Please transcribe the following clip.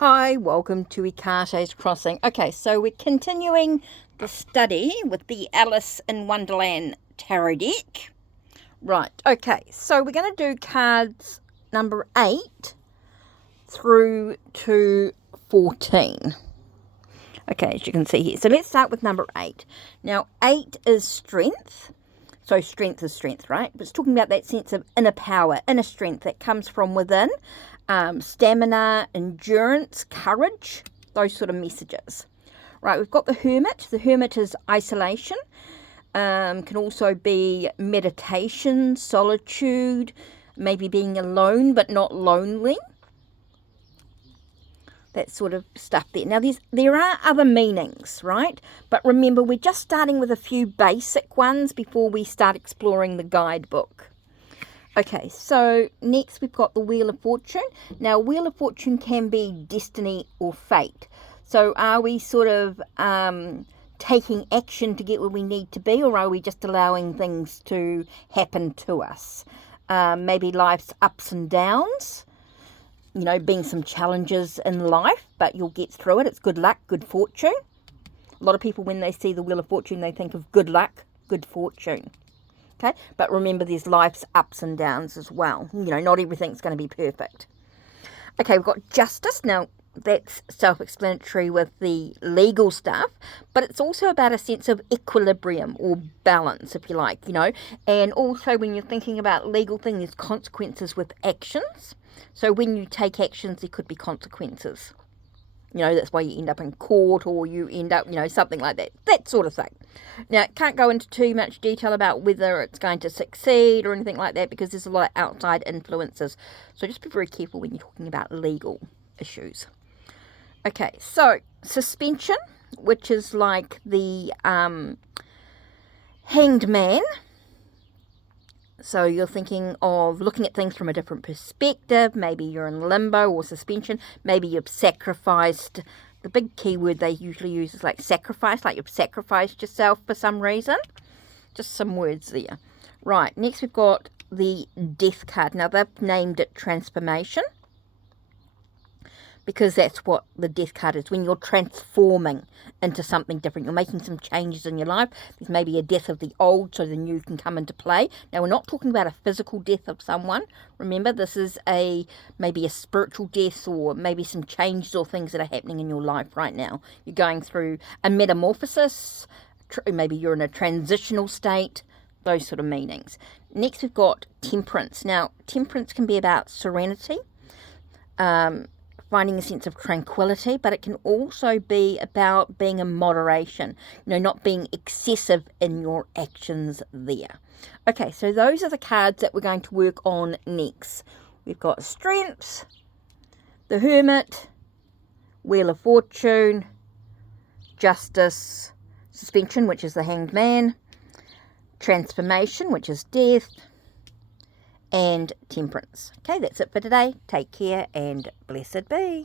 Hi, welcome to Ikate's Crossing. Okay, so we're continuing the study with the Alice in Wonderland tarot deck. Right, okay, so we're going to do cards number 8 through to 14. Okay, as you can see here. So let's start with number 8. Now, 8 is strength. So strength is strength, right? But it's talking about that sense of inner power, inner strength that comes from within. Stamina, endurance, courage, those sort of messages. Right, we've got the Hermit. The Hermit is isolation. Can also be meditation, solitude, maybe being alone but not lonely. That sort of stuff there. Now, there are other meanings, right? But remember, we're just starting with a few basic ones before we start exploring the guidebook. Okay, so next we've got the Wheel of Fortune. Now, Wheel of Fortune can be destiny or fate. So are we sort of taking action to get where we need to be, or are we just allowing things to happen to us? Maybe life's ups and downs, you know, being some challenges in life, but you'll get through it. It's good luck, good fortune. A lot of people, when they see the Wheel of Fortune, they think of good luck, good fortune. Okay, but remember there's life's ups and downs as well. You know, not everything's going to be perfect. Okay, we've got Justice. Now, that's self-explanatory with the legal stuff, but it's also about a sense of equilibrium or balance, if you like, you know. And also when you're thinking about legal things, there's consequences with actions. So when you take actions, there could be consequences. You know, that's why you end up in court, or you end up, you know, something like that. That sort of thing. Now, can't go into too much detail about whether it's going to succeed or anything like that, because there's a lot of outside influences. So just be very careful when you're talking about legal issues. Okay, so suspension, which is like the Hanged Man. So you're thinking of looking at things from a different perspective. Maybe you're in limbo or suspension. Maybe you've sacrificed. The big key word they usually use is like sacrifice, like you've sacrificed yourself for some reason. Just some words there. Right, next we've got the Death card. Now they've named it Transformation, because that's what the Death card is. When you're transforming into something different, you're making some changes in your life. There's maybe a death of the old so the new can come into play. Now, we're not talking about a physical death of someone. Remember, this is maybe a spiritual death, or maybe some changes or things that are happening in your life right now. You're going through a metamorphosis. Maybe you're in a transitional state. Those sort of meanings. Next, we've got Temperance. Now, Temperance can be about serenity, finding a sense of tranquility, but it can also be about being in moderation, you know, not being excessive in your actions there. Okay, so those are the cards that we're going to work on next. We've got Strength, the Hermit, Wheel of Fortune, Justice, Suspension, which is the Hanged Man, Transformation, which is Death, and Temperance. Okay, that's it for today. Take care and blessed be.